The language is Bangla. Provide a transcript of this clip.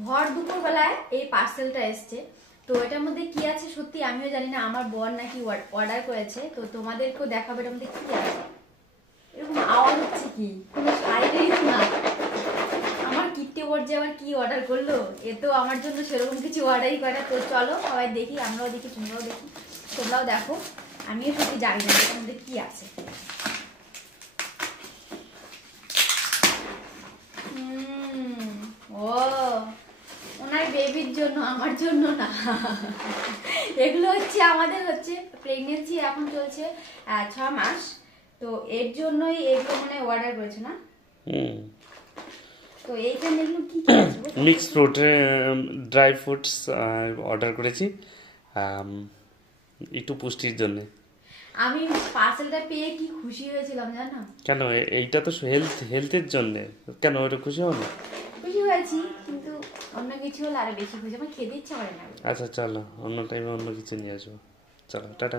ভর দুপুর বেলায় এই পার্সেলটা এসছে। তো এটার মধ্যে কি আছে সত্যি আমিও জানি না। আমার বর নাকি অর্ডার করেছে, তো তোমাদেরকেও দেখাবো এটার মধ্যে কি আছে। এরকম আওয়াজ হচ্ছে কি, কোনো শাড়িরই না। আমার কিট্টে বর যে আবার কি অর্ডার করলো, এ তো আমার জন্য সেরকম কিছু অর্ডারই করে। তো চলো সবাই দেখি, আমরাও দেখি, তোমরাও দেখি, তোমরাও দেখো। আমিও সত্যি জানি না এটার মধ্যে কি আছে। ও ওনার বেবির জন্য, আমার জন্য না। এগুলো হচ্ছে আমাদের হচ্ছে প্রেগনেন্সি এখন চলছে 6 মাস, তো এর জন্যই এগুলো মানে অর্ডার করেছে না। তো এইখানে এগুলো কি কি আছে? Mix fruit, dry fruits order করেছি একটু পুষ্টির জন্য। আমি পার্সেলটা পেয়ে কি খুশি হয়েছিলাম জানো। কেন? এইটা তো হেলথের জন্য, কেন ওটা খুশি হও না? খুশি হয়েছি, কিন্তু অন্য কিছু হলে আরো বেশি খুশি। আমার খেতে ইচ্ছা করে না। আচ্ছা চলো, অন্য টাইমে অন্য কিছু নিয়ে আসবো। চলো টাটা।